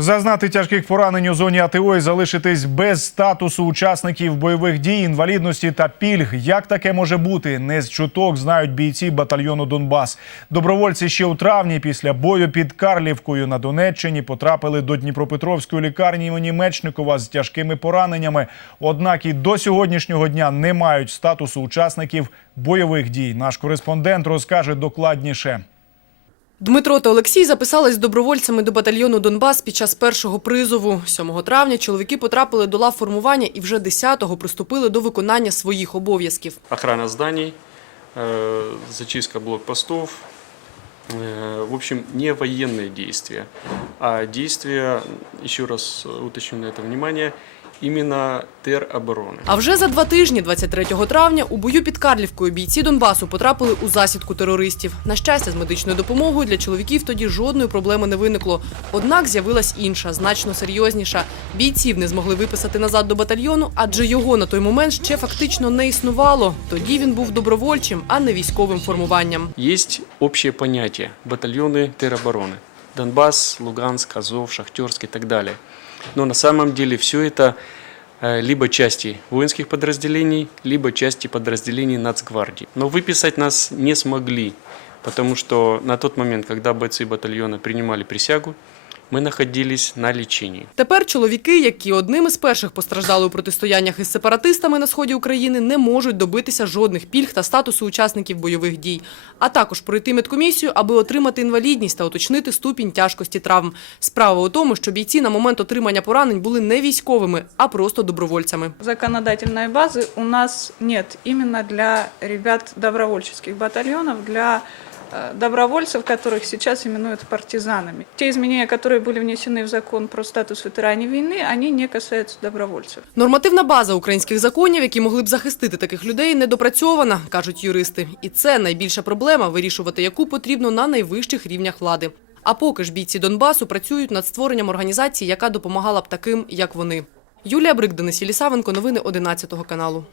Зазнати тяжких поранень у зоні АТО і залишитись без статусу учасників бойових дій, інвалідності та пільг. Як таке може бути? Не з чуток знають бійці батальйону Донбас. Добровольці ще у травні після бою під Карлівкою на Донеччині потрапили до Дніпропетровської лікарні імені Мечникова з тяжкими пораненнями. Однак і до сьогоднішнього дня не мають статусу учасників бойових дій. Наш кореспондент розкаже докладніше. Дмитро та Олексій записались добровольцями до батальйону Донбас під час першого призову. 7 травня чоловіки потрапили до лав формування і вже 10-го приступили до виконання своїх обов'язків. охрана зданий, э, зачистка блокпостов. Э, В общем, не военные действия, а действия, еще раз уточню на это внимание, именно теробороны. А вже за два тижні, 23 травня, у бою під Карлівкою бійці Донбасу потрапили у засідку терористів. На щастя, з медичною допомогою для чоловіків тоді жодної проблеми не виникло. Однак з'явилась інша, значно серйозніша. Бійців не змогли виписати назад до батальйону, адже його на той момент ще фактично не існувало. Тоді він був добровольчим, а не військовим формуванням. Есть общее понятие – батальоны теробороны. Донбасс, Луганск, Азов, Шахтерск и так далее. Но на самом деле все это э, либо части воинских подразделений, либо части подразделений Нацгвардии. Но выписать нас не смогли, потому что на тот момент, когда бойцы батальона принимали присягу, мы находились на лечении. Тепер чоловіки, які одними з перших постраждали у протистояннях із сепаратистами на сході України, не можуть добитися жодних пільг та статусу учасників бойових дій, а також пройти медкомісію, аби отримати інвалідність та уточнити ступінь тяжкості травм. Справа у тому, що бійці на момент отримання поранень були не військовими, а просто добровольцями. Законодательной базы у нас нет именно для ребят добровольческих батальонов, для э, добровольцев, которых сейчас именуют партизанами. Те изменения, которые были внесены в закон про статус ветеранов войны, они не касаются добровольцев. Нормативна база українських законів, які могли б захистити таких людей, недопрацьована, кажуть юристи. І це найбільша проблема, вирішувати яку потрібно на найвищих рівнях влади. А поки ж бійці Донбасу працюють над створенням організації, яка допомагала б таким, як вони. Юлія Брик, Денис Єлісавенко, новини 11 каналу.